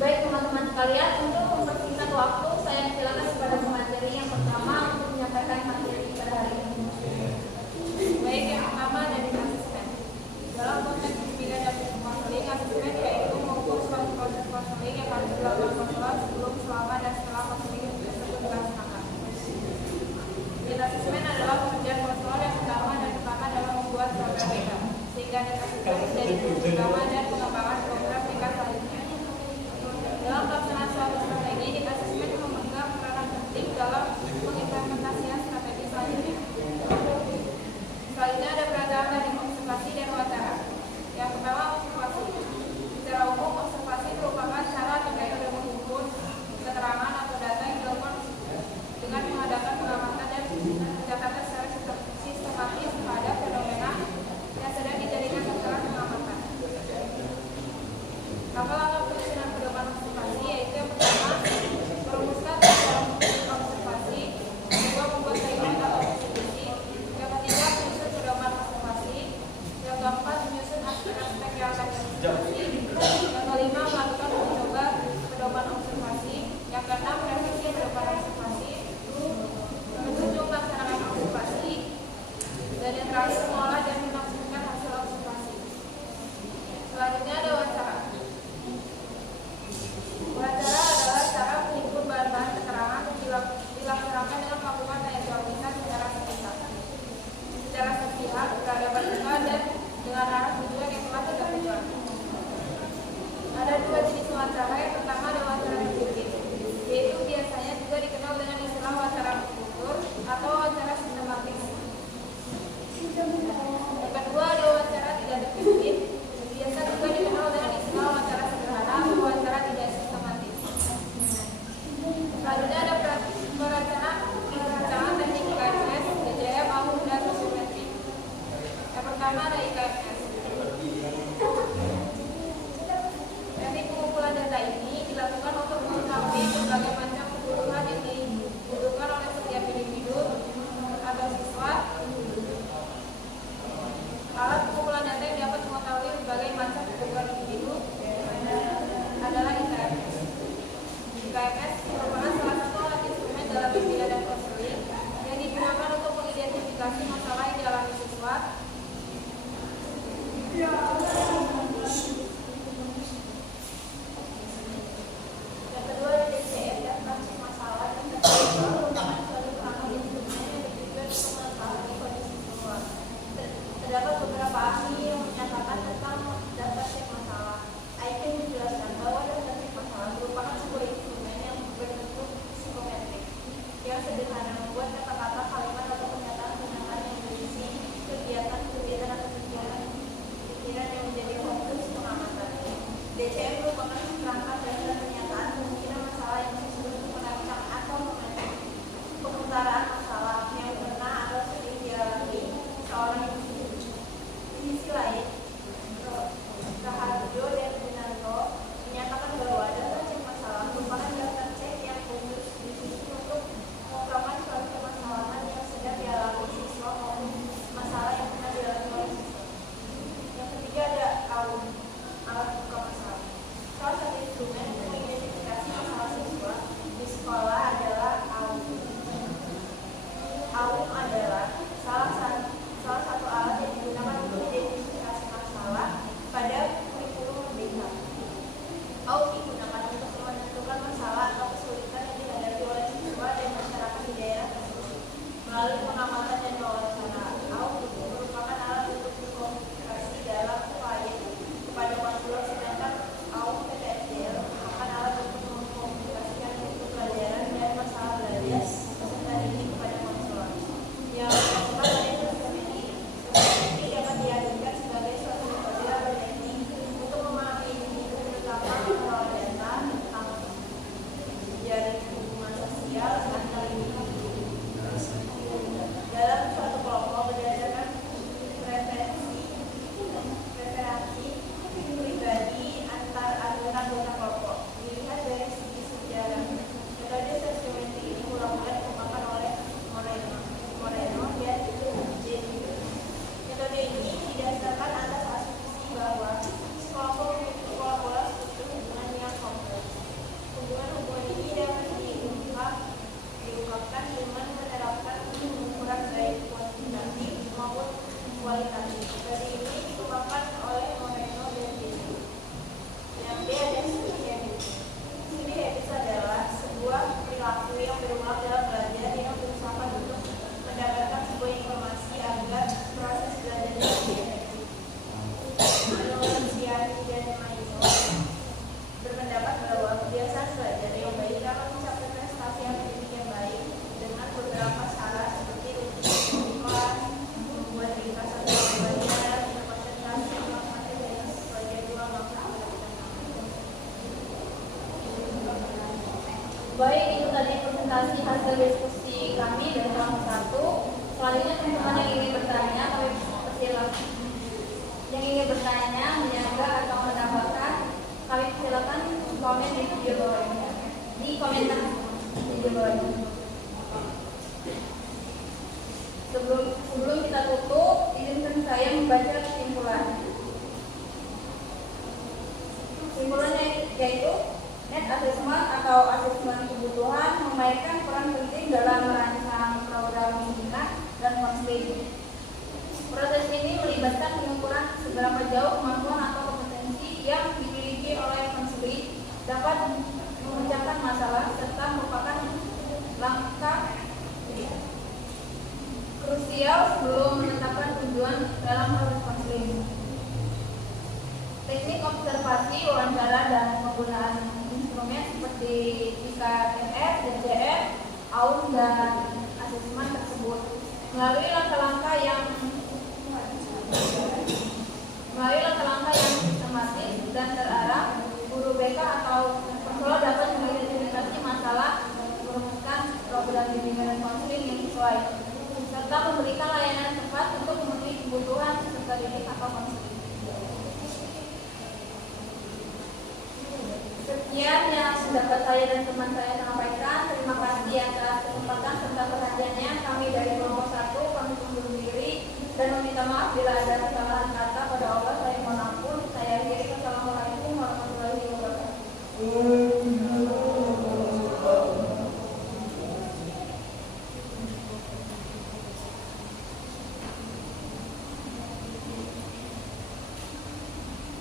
Baik teman-teman sekalian, untuk mempersingkat waktu, saya silakan kepada pemateri yang pertama untuk menyampaikan materi pada hari ini. Baik, yang pertama dari asisten. Dalam konteks pembinaan dan konseling, asisten yaitu mengukur suatu proses konseling yang harus dilakukan konselor sebelum, selama, dan setelah konseling tersebut dilaksanakan. Need assessment adalah pekerjaan konselor yang pertama dan utama dalam membuat program BK, sehingga need assessment menjadi kunci utama dan pengembangan program BK selanjutnya. Dalam pelaksanaan suatu strategi, need assessment memegang peranan penting dalam pengimplementasian strategi selanjutnya. Selanjutnya ada peraturan dari observasi dan wawancara. Yang pertama, observasi. Secara umum, observasi merupakan cara atau metode menghimpun keterangan atau data yang dilakukan dengan mengadakan pengamatan dan pencatatan secara sistematis pada fenomena yang sedang dijadikan sasaran pengamatan. Langkah-langkah penyusunan pedoman observasi yaitu yang pertama, merumuskan dalam observasi, kedua membuat statement atau distribusi, yang ketiga menyusun pedoman observasi, yang keempat menyusun aspek-aspek yang akan diobservasi, yang kelima melakukan uji coba pedoman observasi, yang keenam revisi pedoman observasi, menunjuk melaksanakan observasi, dan yang terakhir mengolah dan menafsirkan hasil observasi. Selanjutnya ada wawancara. presentasi hasil diskusi kami dari kelompok 1. Selanjutnya teman-teman yang ingin bertanya, kami persilakan. Yang ingin bertanya, menyanggah atau menambahkan, kami persilakan komen di video bawah ini. Di komentar video bawah ini. Sebelum kita tutup, izinkan saya membaca kesimpulan. Kesimpulannya yaitu net assessment atau asesmen kebutuhan memainkan peran penting dalam merancang program minat dan konseling. Proses ini melibatkan pengukuran seberapa jauh kemampuan atau kompetensi yang dimiliki oleh konseling dapat memecahkan masalah serta merupakan langkah krusial sebelum menetapkan tujuan dalam proses konseling. Teknik observasi, wawancara, dan penggunaan instrumen seperti IKMR, DJR, AUS, dan asesmen tersebut melalui langkah-langkah yang sistematis dan terarah, guru BK atau konselor dapat mengidentifikasi masalah, merumuskan program bimbingan dan konseling yang sesuai, serta memberikan layanan tepat untuk memenuhi kebutuhan peserta didik atau konseling. Sekian yang dapat saya dan teman saya sampaikan. Terima kasih atas kesempatan serta perhatiannya. Kami dari kelompok 1 kami undur diri dan meminta maaf bila ada kesalahan.